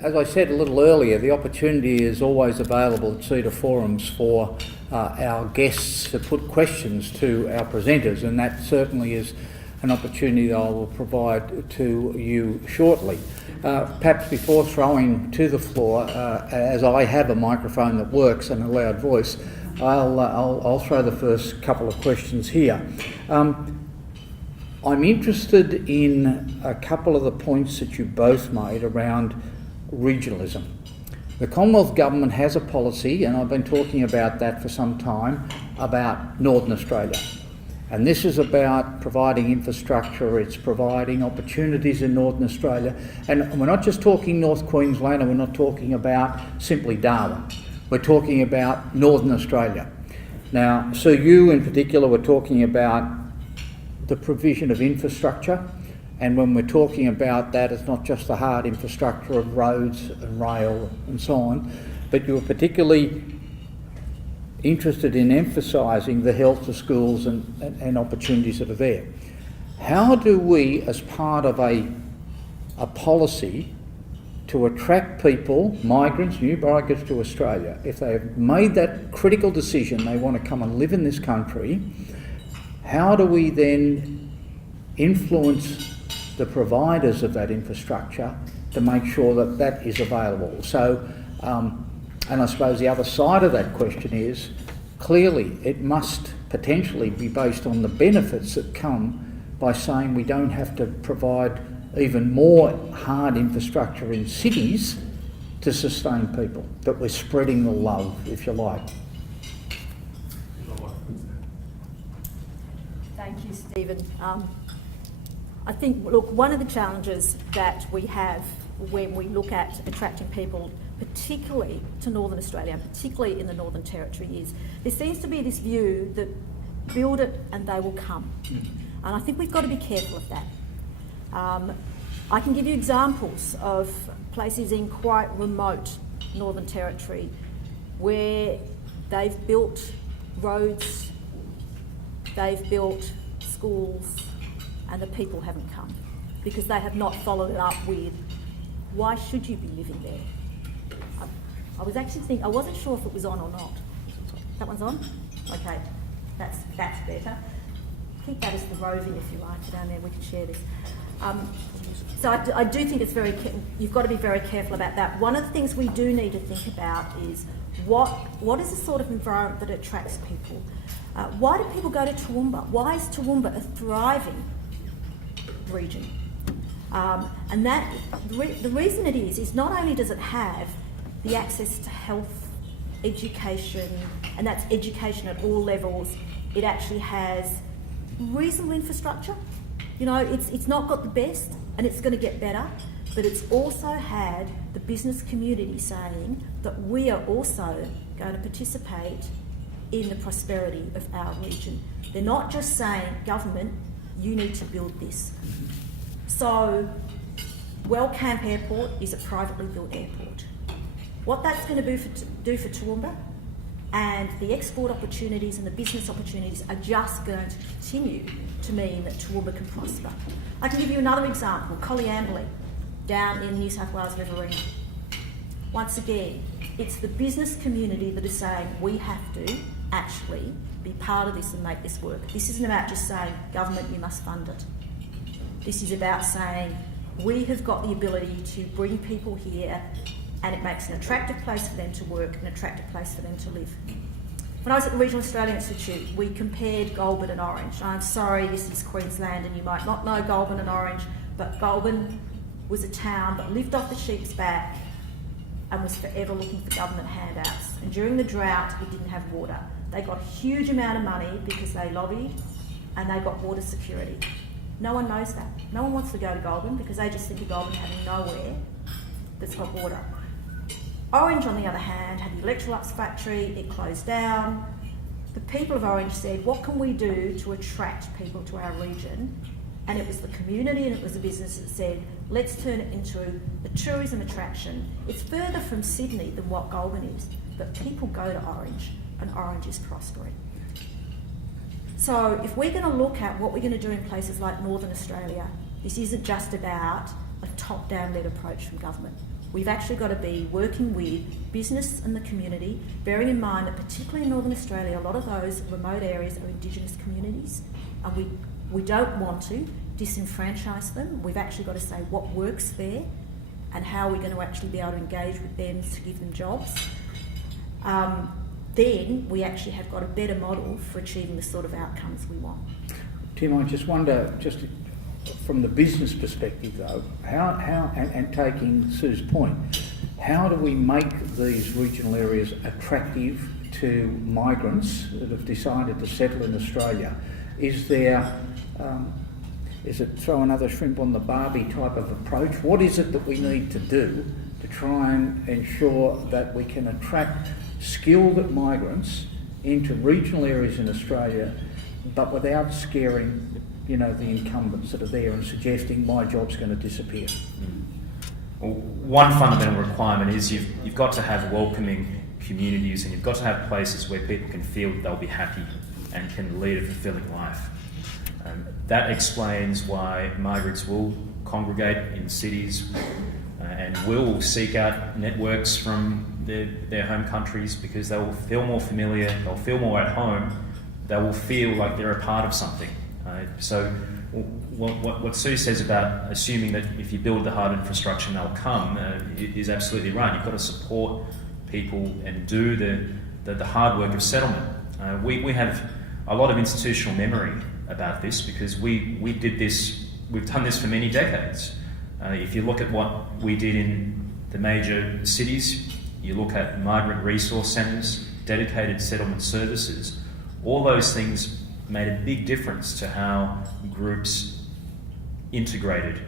as I said a little earlier, the opportunity is always available at CEDA forums for our guests to put questions to our presenters, and that certainly is an opportunity that I will provide to you shortly. Perhaps before throwing to the floor, as I have a microphone that works and a loud voice, I'll throw the first couple of questions here. I'm interested in a couple of the points that you both made around regionalism. The Commonwealth Government has a policy, and I've been talking about that for some time, about Northern Australia. And this is about providing infrastructure, it's providing opportunities in Northern Australia. And we're not just talking North Queensland, and we're not talking about simply Darwin. We're talking about Northern Australia. Now, so you in particular were talking about the provision of infrastructure. And when we're talking about that, it's not just the hard infrastructure of roads and rail and so on, but you were particularly interested in emphasising the health, the schools and opportunities that are there. How do we, as part of a policy to attract people, migrants, new migrants to Australia, if they have made that critical decision they want to come and live in this country, how do we then influence the providers of that infrastructure to make sure that that is available? So, and I suppose the other side of that question is, clearly it must potentially be based on the benefits that come by saying we don't have to provide even more hard infrastructure in cities to sustain people, that we're spreading the love, if you like. Thank you, Stephen. I think, look, one of the challenges that we have when we look at attracting people, particularly to Northern Australia, and particularly in the Northern Territory, is there seems to be this view that build it and they will come. And I think we've got to be careful of that. I can give you examples of places in quite remote Northern Territory where they've built roads, they've built schools, and the people haven't come because they have not followed it up with, why should you be living there? I was actually thinking, I wasn't sure if it was on or not. That one's on? Okay, that's better. Keep that as the roving if you like, down there, we can share this. So I do think it's you've got to be very careful about that. One of the things we do need to think about is what is the sort of environment that attracts people? Why do people go to Toowoomba? Why is Toowoomba a thriving region? And that the reason it is not only does it have the access to health, education, and that's education at all levels, it actually has reasonable infrastructure. You know, it's not got the best, and it's going to get better, but it's also had the business community saying that we are also going to participate in the prosperity of our region. They're not just saying, government, you need to build this. So, Wellcamp Airport is a privately built airport. What that's going to do for Toowoomba and the export opportunities and the business opportunities are just going to continue to mean that Toowoomba can prosper. I can give you another example, Colliamberley, down in New South Wales Riverina. Once again, it's the business community that is saying we have to actually be part of this and make this work. This isn't about just saying, government, you must fund it. This is about saying, we have got the ability to bring people here and it makes an attractive place for them to work, an attractive place for them to live. When I was at the Regional Australia Institute, we compared Goulburn and Orange. I'm sorry, this is Queensland and you might not know Goulburn and Orange, but Goulburn was a town that lived off the sheep's back and was forever looking for government handouts. And during the drought, it didn't have water. They got a huge amount of money because they lobbied and they got water security. No one knows that. No one wants to go to Goulburn because they just think of Goulburn having nowhere that's got water. Orange, on the other hand, had the Electrolux factory, it closed down. The people of Orange said, what can we do to attract people to our region? And it was the community and it was the business that said, let's turn it into a tourism attraction. It's further from Sydney than what Goulburn is, but people go to Orange and Orange is prospering. So if we're going to look at what we're going to do in places like Northern Australia, this isn't just about a top-down led approach from government. We've actually got to be working with business and the community, bearing in mind that particularly in Northern Australia, a lot of those remote areas are Indigenous communities, and we don't want to disenfranchise them. We've actually got to say what works there and how we're going to actually be able to engage with them to give them jobs. Then we actually have got a better model for achieving the sort of outcomes we want. Tim, I just wonder, just from the business perspective though, how and taking Sue's point, how do we make these regional areas attractive to migrants that have decided to settle in Australia? Is it throw another shrimp on the barbie type of approach? What is it that we need to do to try and ensure that we can attract skilled migrants into regional areas in Australia, but without scaring, the incumbents that are there and suggesting my job's going to disappear? Well, one fundamental requirement is you've got to have welcoming communities, and you've got to have places where people can feel that they'll be happy and can lead a fulfilling life. That explains why migrants will congregate in cities and will seek out networks from their home countries, because they will feel more familiar, they'll feel more at home, they will feel like they're a part of something. So what Sue says about assuming that if you build the hard infrastructure they'll come is absolutely right. You've got to support people and do the hard work of settlement. We have a lot of institutional memory about this, because we did this, we've done this for many decades. If you look at what we did in the major cities, you look at migrant resource centres, dedicated settlement services, all those things made a big difference to how groups integrated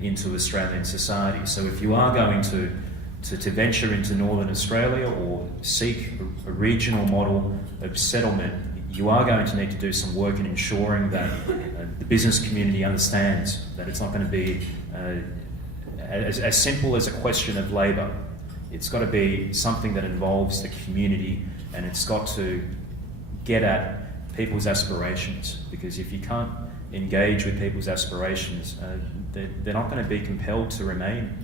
into Australian society. So if you are going to venture into Northern Australia or seek a regional model of settlement, you are going to need to do some work in ensuring that the business community understands that it's not going to be as simple as a question of labour. It's got to be something that involves the community, and it's got to get at people's aspirations, because if you can't engage with people's aspirations, they're not going to be compelled to remain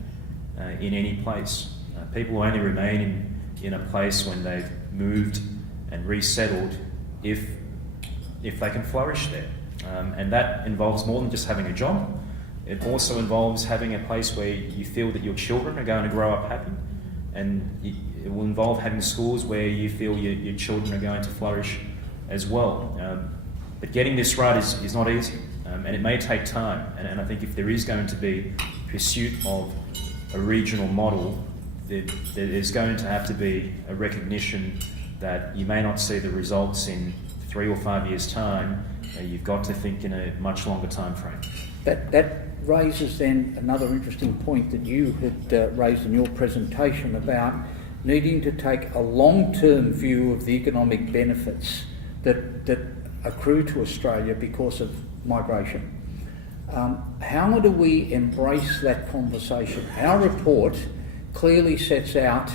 in any place. People only remain in a place when they've moved and resettled if they can flourish there. And that involves more than just having a job. It also involves having a place where you feel that your children are going to grow up happy, and it will involve having schools where you feel your children are going to flourish as well. But getting this right is not easy, and it may take time. And I think if there is going to be pursuit of a regional model, there's going to have to be a recognition that you may not see the results in 3 or 5 years' time. You've got to think in a much longer time frame. That raises then another interesting point that you had raised in your presentation about needing to take a long-term view of the economic benefits that accrue to Australia because of migration. How do we embrace that conversation? Our report clearly sets out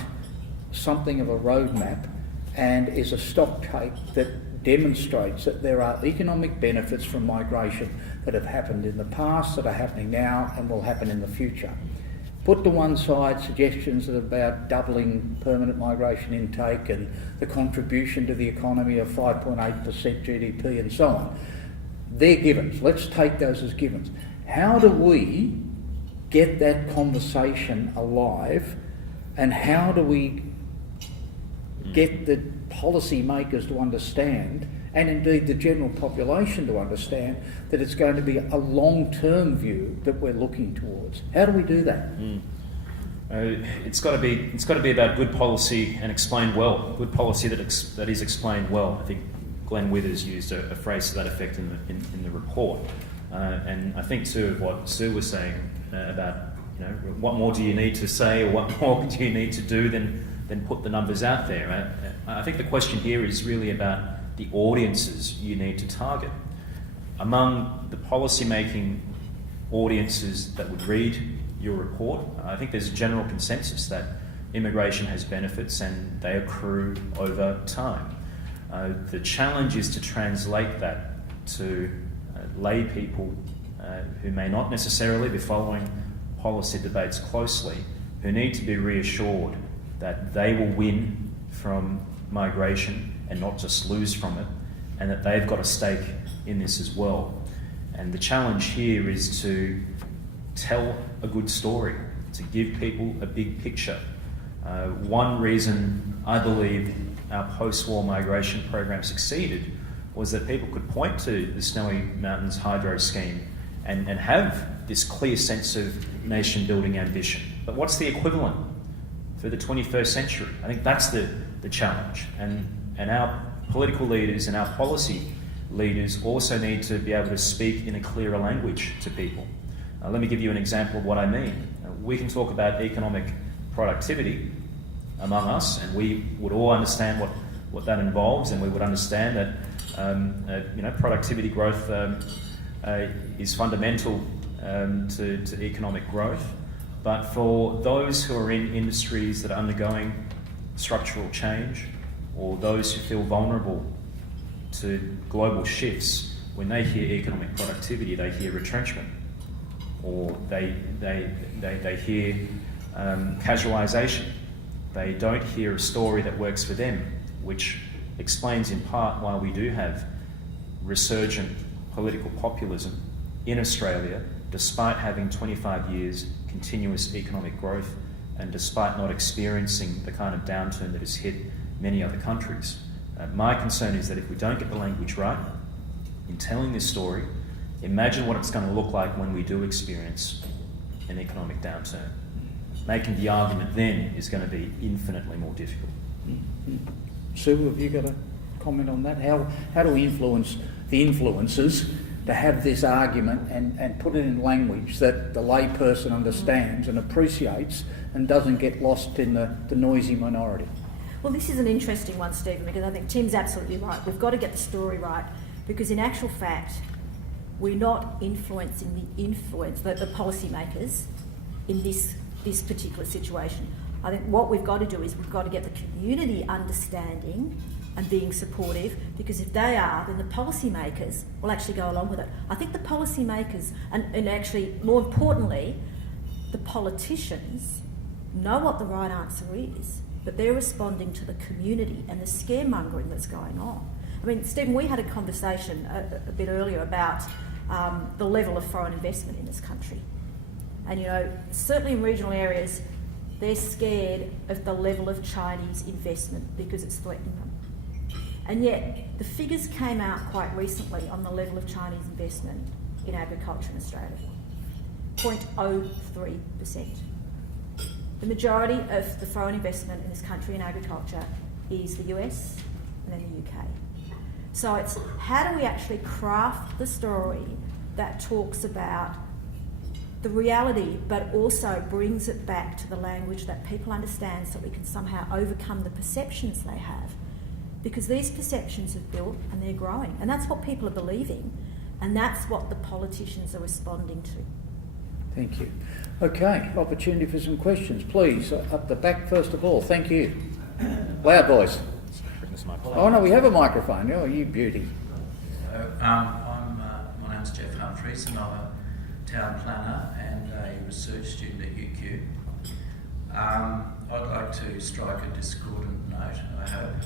something of a roadmap and is a stock take that demonstrates that there are economic benefits from migration that have happened in the past, that are happening now, and will happen in the future. Put to one side suggestions that are about doubling permanent migration intake and the contribution to the economy of 5.8% GDP and so on. They're givens. Let's take those as givens. How do we get that conversation alive, and how do we get the policymakers to understand, and indeed the general population to understand, that it's going to be a long-term view that we're looking towards? How do we do that? It's got to be about good policy and explained well. Good policy that is explained well. I think Glenn Withers used a phrase to that effect in the report, and I think too of what Sue was saying about what more do you need to say, or what more do you need to do than put the numbers out there. I think the question here is really about the audiences you need to target. Among the policy-making audiences that would read your report, I think there's a general consensus that immigration has benefits and they accrue over time. The challenge is to translate that to lay people who may not necessarily be following policy debates closely, who need to be reassured that they will win from migration and not just lose from it, and that they've got a stake in this as well. And the challenge here is to tell a good story, to give people a big picture. One reason I believe our post-war migration program succeeded was that people could point to the Snowy Mountains hydro scheme and have this clear sense of nation-building ambition. But what's the equivalent for the 21st century? I think that's the challenge. And our political leaders and our policy leaders also need to be able to speak in a clearer language to people. Let me give you an example of what I mean. We can talk about economic productivity among us, and we would all understand what that involves, and we would understand that productivity growth is fundamental to economic growth. But for those who are in industries that are undergoing structural change, or those who feel vulnerable to global shifts, when they hear economic productivity, they hear retrenchment, or they hear casualisation. They don't hear a story that works for them, which explains in part why we do have resurgent political populism in Australia, despite having 25 years continuous economic growth and despite not experiencing the kind of downturn that has hit many other countries. My concern is that if we don't get the language right in telling this story, imagine what it's going to look like when we do experience an economic downturn. Making the argument then is going to be infinitely more difficult. Sue, have you got a comment on that? How do we influence the influencers to have this argument and put it in language that the layperson understands and appreciates and doesn't get lost in the noisy minority? Well, this is an interesting one, Stephen, because I think Tim's absolutely right. We've got to get the story right, because in actual fact, we're not influencing the policymakers in this particular situation. I think what we've got to do is we've got to get the community understanding and being supportive, because if they are, then the policymakers will actually go along with it. I think the policymakers, and actually more importantly, the politicians know what the right answer is, but they're responding to the community and the scaremongering that's going on. I mean, Stephen, we had a conversation a bit earlier about the level of foreign investment in this country. And, certainly in regional areas, they're scared of the level of Chinese investment because it's threatening them. And yet, the figures came out quite recently on the level of Chinese investment in agriculture in Australia. 0.03%. The majority of the foreign investment in this country in agriculture is the US and then the UK. So it's how do we actually craft the story that talks about the reality, but also brings it back to the language that people understand, so we can somehow overcome the perceptions they have. Because these perceptions have built and they're growing. And that's what people are believing. And that's what the politicians are responding to. Thank you. Okay, opportunity for some questions. Please, up the back first of all. Thank you. Loud voice. Oh no, we have a microphone. Oh, you beauty. My name's Jeff Humphreys, and I'm a town planner and a research student at UQ. I'd like to strike a discordant note, I hope.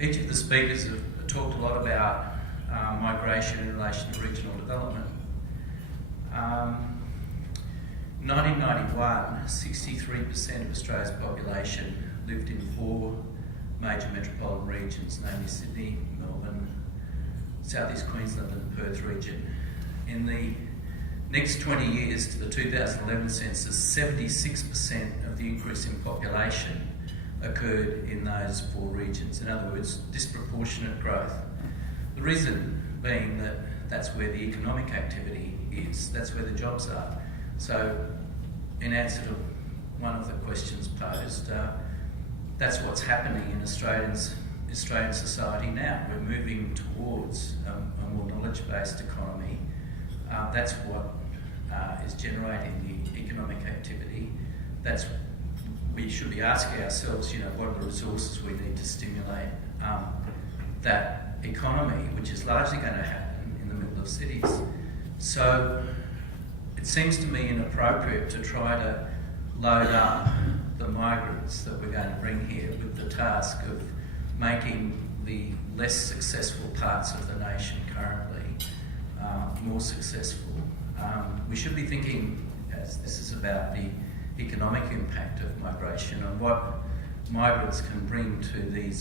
Each of the speakers have talked a lot about migration in relation to regional development. 1991, 63% of Australia's population lived in 4 major metropolitan regions, namely Sydney, Melbourne, South East Queensland and Perth region. In the next 20 years to the 2011 census, 76% of the increase in population occurred in those 4 regions. In other words, disproportionate growth. The reason being that that's where the economic activity is, that's where the jobs are. So, in answer to one of the questions posed, that's what's happening in Australian society now. We're moving towards a more knowledge-based economy. That's what is generating the economic activity. We should be asking ourselves, what are the resources we need to stimulate that economy, which is largely going to happen in the middle of cities. So it seems to me inappropriate to try to load up the migrants that we're going to bring here with the task of making the less successful parts of the nation currently more successful. We should be thinking, as this is about the economic impact of migration, on what migrants can bring to the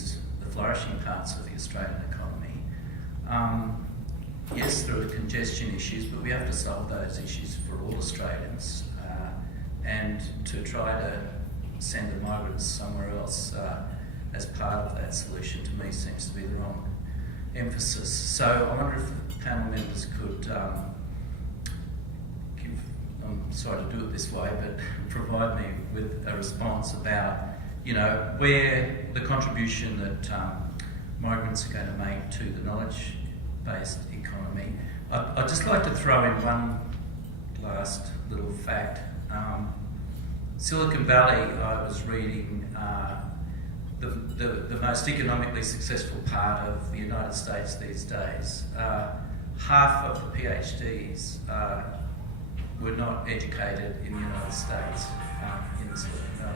flourishing parts of the Australian economy. Yes, there are congestion issues, but we have to solve those issues for all Australians, and to try to send the migrants somewhere else as part of that solution, to me, seems to be the wrong emphasis. So I wonder if the panel members could give, I'm sorry to do it this way, but provide me with a response about, you know, where the contribution that migrants are going to make to the knowledge-based economy. I'd just like to throw in one last little fact. Silicon Valley, I was reading, the most economically successful part of the United States these days. Half of the PhDs were not educated in the United States in the Silicon Valley.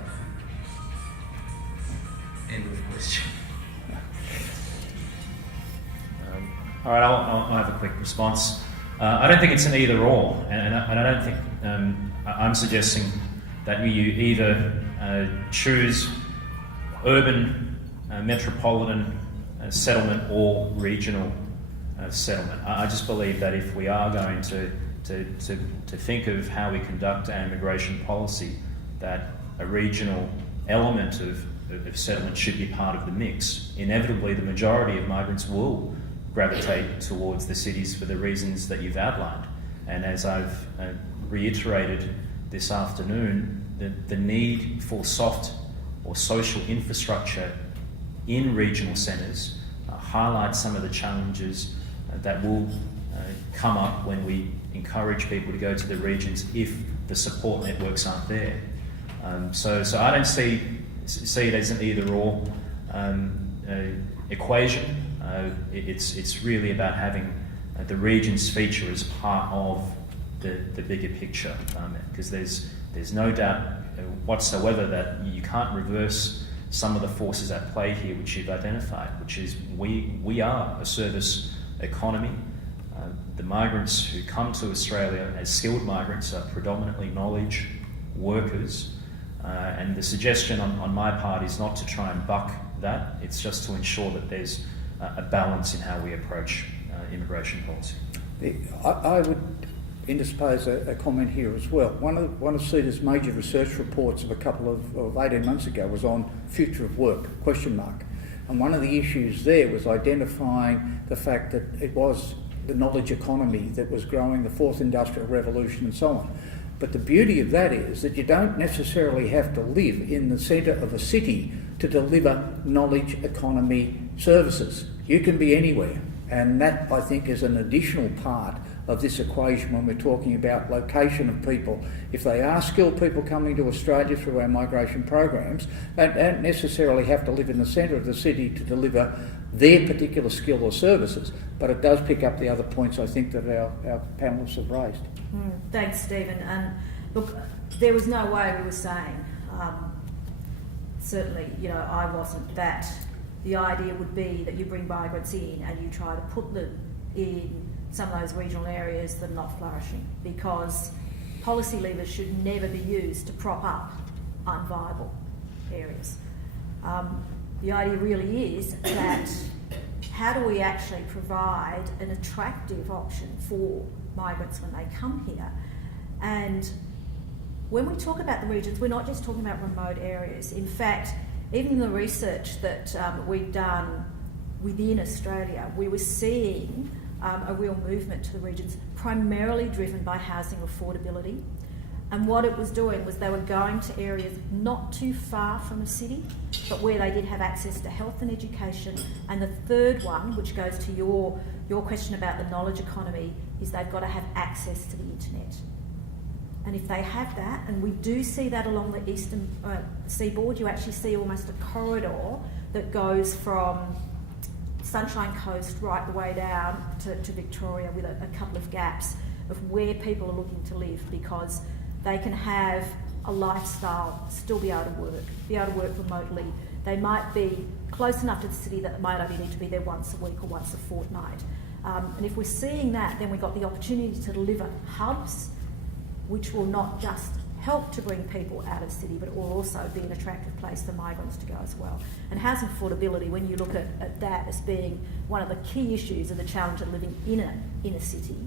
End of question. All right, I'll have a quick response. I don't think it's an either or, and I don't think I'm suggesting that you either choose urban, metropolitan settlement or regional settlement. I just believe that if we are going to think of how we conduct our immigration policy, that a regional element of settlement should be part of the mix. Inevitably, the majority of migrants will gravitate towards the cities for the reasons that you've outlined. And as I've reiterated this afternoon, the need for soft or social infrastructure in regional centres highlights some of the challenges that will come up when we encourage people to go to the regions if the support networks aren't there. So I don't see it as an either-or equation. It's really about having the regions feature as part of the bigger picture, because there's no doubt whatsoever that you can't reverse some of the forces at play here which you've identified, which is we are a service economy. The migrants who come to Australia as skilled migrants are predominantly knowledge workers, and the suggestion on my part is not to try and buck that, it's just to ensure that there's a balance in how we approach immigration policy. I would interpose a comment here as well. One of CEDA's major research reports of a couple of 18 months ago was on future of work, ? And one of the issues there was identifying the fact that it was the knowledge economy that was growing, the fourth industrial revolution and so on. But the beauty of that is that you don't necessarily have to live in the centre of a city to deliver knowledge economy services. You can be anywhere. And that, I think, is an additional part of this equation when we're talking about location of people. If they are skilled people coming to Australia through our migration programs, they don't necessarily have to live in the centre of the city to deliver their particular skill or services, but it does pick up the other points I think that our panellists have raised. Thanks, Stephen. And look, there was no way we were saying, certainly, I wasn't, that the idea would be that you bring migrants in and you try to put them in some of those regional areas that are not flourishing, because policy levers should never be used to prop up unviable areas. The idea really is that how do we actually provide an attractive option for migrants when they come here? And when we talk about the regions, we're not just talking about remote areas. In fact, even in the research that we've done within Australia, we were seeing a real movement to the regions, primarily driven by housing affordability. And what it was doing was they were going to areas not too far from a city, but where they did have access to health and education. And the third one, which goes to your question about the knowledge economy, is they've got to have access to the internet. And if they have that, and we do see that along the eastern seaboard, you actually see almost a corridor that goes from Sunshine Coast right the way down to Victoria, with a couple of gaps of where people are looking to live, because they can have a lifestyle, still be able to work remotely. They might be close enough to the city that they might only need to be there once a week or once a fortnight. And if we're seeing that, then we've got the opportunity to deliver hubs which will not just help to bring people out of the city, but it will also be an attractive place for migrants to go as well. And housing affordability, when you look at that as being one of the key issues of the challenge of living in a city,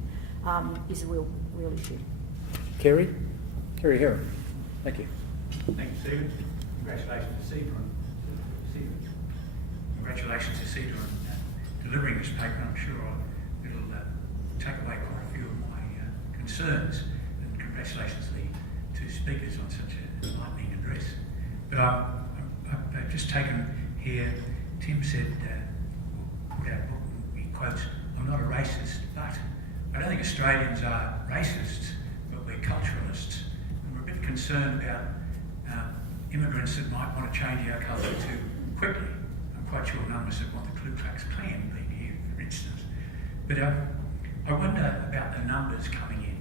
is a real issue. Kerry Heron. Thank you. Thank you, Stephen. Congratulations to CEDA on delivering this paper. I'm sure it'll take away quite a few of my concerns. And congratulations to the two speakers on such a enlightening address. But I've just taken here, Tim said, put out a book, he quotes, "I'm not a racist, but I don't think Australians are racists, but we're culturalists. And we're a bit concerned about immigrants that might want to change our culture too quickly. I'm quite sure none of us would want the Ku Klux Klan being here, for instance. But I wonder about the numbers coming in.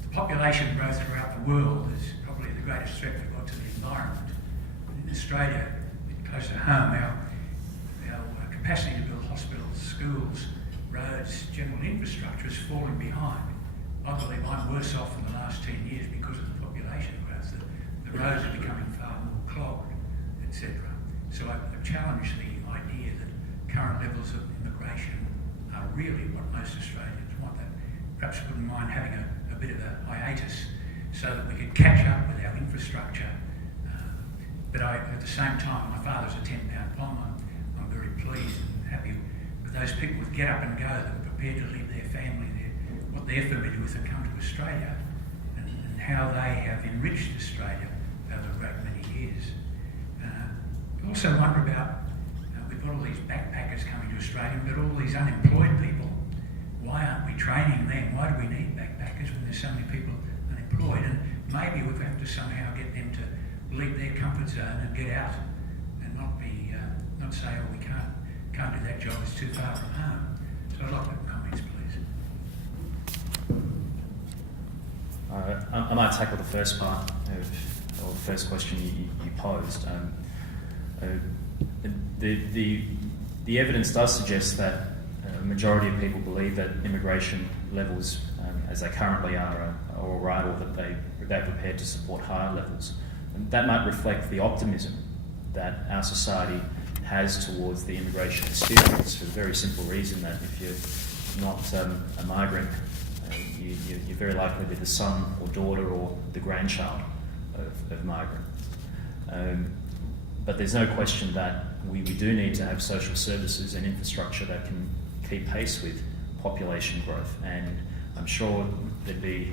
The population growth throughout the world is probably the greatest threat we've got to the environment. In Australia, close to home, our capacity to build hospitals, schools, roads, general infrastructure is falling behind. I believe I'm worse off in the last 10 years because of the population growth. The roads are becoming far more clogged, etc. So I challenge the idea that current levels of immigration are really what most Australians want. That perhaps wouldn't mind having a bit of a hiatus so that we could catch up with our infrastructure. But at the same time, my father's a 10-pound plumber. I'm very pleased and happy with those people with get up and go that are prepared to leave their family there, what they're familiar with, and come to Australia, and how they have enriched Australia over a great many years. I also wonder about, we've got all these backpackers coming to Australia, but all these unemployed people, why aren't we training them? Why do we need backpackers when there's so many people unemployed? And maybe we've got to somehow get them to leave their comfort zone and get out and not say, oh, we can't do that job, it's too far from home. So I'd like to have comments, please. I might tackle the first part or the first question you posed. The evidence does suggest that a majority of people believe that immigration levels, as they currently are all right, or that they're prepared to support higher levels. And that might reflect the optimism that our society has towards the immigration experience, for the very simple reason that if you're not a migrant, you're very likely to be the son or daughter or the grandchild of migrant. But there's no question that we do need to have social services and infrastructure that can keep pace with population growth. And I'm sure there'd be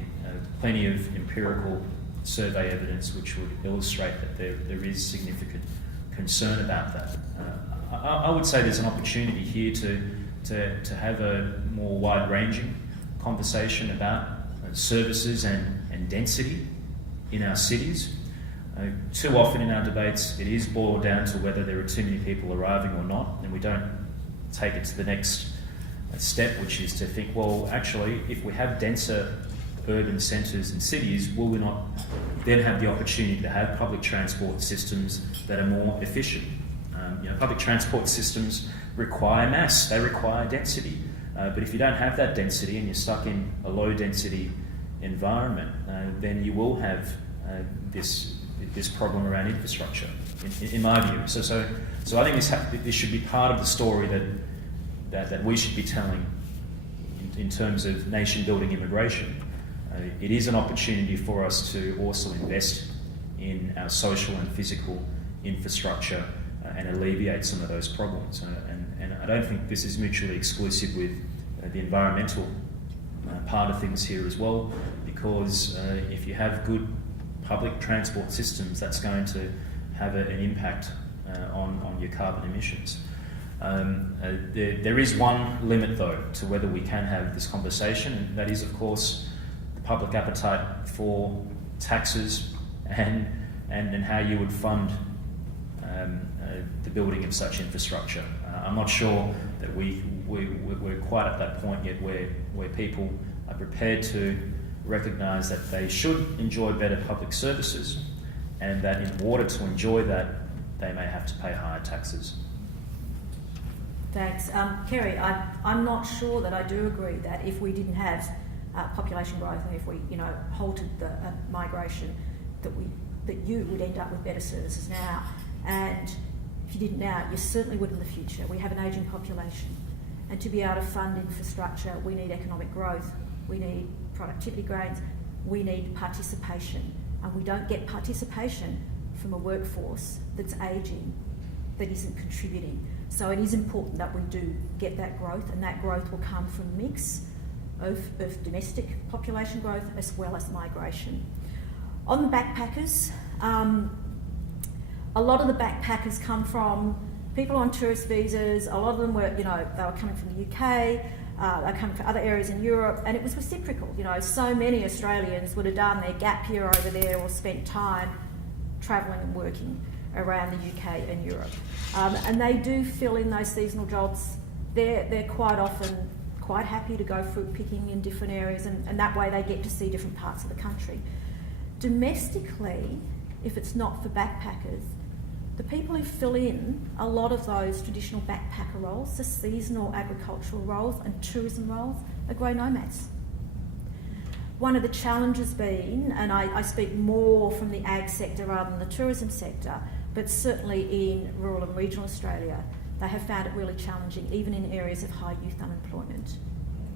plenty of empirical survey evidence which would illustrate that there is significant concern about that. I would say there's an opportunity here to have a more wide-ranging conversation about services and density in our cities. Too often in our debates it is boiled down to whether there are too many people arriving or not, and we don't take it to the next step, which is to think, well, actually, if we have denser urban centres and cities, will we not then have the opportunity to have public transport systems that are more efficient? Public transport systems require mass, they require density. But if you don't have that density and you're stuck in a low density environment, then you will have this problem around infrastructure, in my view. So I think this should be part of the story that we should be telling in terms of nation building immigration. It is an opportunity for us to also invest in our social and physical infrastructure and alleviate some of those problems. And I don't think this is mutually exclusive with the environmental part of things here as well, because if you have good public transport systems, that's going to have an impact on your carbon emissions. There is one limit, though, to whether we can have this conversation, and that is, of course, the public appetite for taxes and how you would fund the building of such infrastructure. I'm not sure that we're quite at that point yet where people are prepared to recognise that they should enjoy better public services, and that in order to enjoy that, they may have to pay higher taxes. Thanks. Kerry, I'm not sure that I do agree that if we didn't have population growth and if we, halted the migration, that you would end up with better services now. And if you didn't now, you certainly would in the future. We have an ageing population. And to be able to fund infrastructure, we need economic growth, we need productivity gains, we need participation. And we don't get participation from a workforce that's ageing, that isn't contributing. So it is important that we do get that growth, and that growth will come from a mix of domestic population growth as well as migration. On the backpackers, a lot of the backpackers come from people on tourist visas. A lot of them were, they were coming from the UK, they were coming from other areas in Europe, and it was reciprocal. So many Australians would have done their gap year over there or spent time travelling and working around the UK and Europe. And they do fill in those seasonal jobs. They're quite often quite happy to go fruit picking in different areas, and that way they get to see different parts of the country. Domestically, if it's not for backpackers, the people who fill in a lot of those traditional backpacker roles, the seasonal agricultural roles and tourism roles, are grey nomads. One of the challenges being, and I speak more from the ag sector rather than the tourism sector, but certainly in rural and regional Australia, they have found it really challenging, even in areas of high youth unemployment,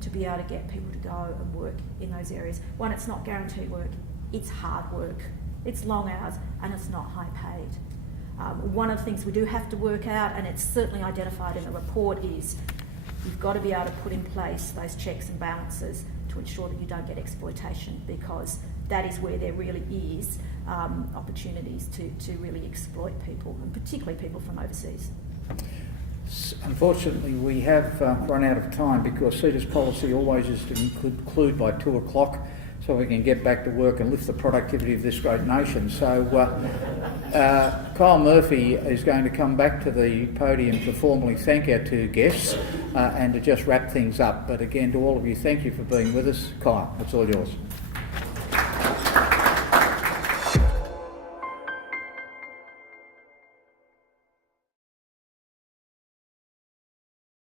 to be able to get people to go and work in those areas. One, it's not guaranteed work, it's hard work, it's long hours, and it's not high paid. One of the things we do have to work out, and it's certainly identified in the report, is you've got to be able to put in place those checks and balances to ensure that you don't get exploitation, because that is where there really is opportunities to really exploit people, and particularly people from overseas. Unfortunately, we have run out of time, because CEDA's policy always is to conclude by 2 o'clock so we can get back to work and lift the productivity of this great nation. So Kyle Murphy is going to come back to the podium to formally thank our two guests and to just wrap things up. But again, to all of you, thank you for being with us. Kyle, it's all yours.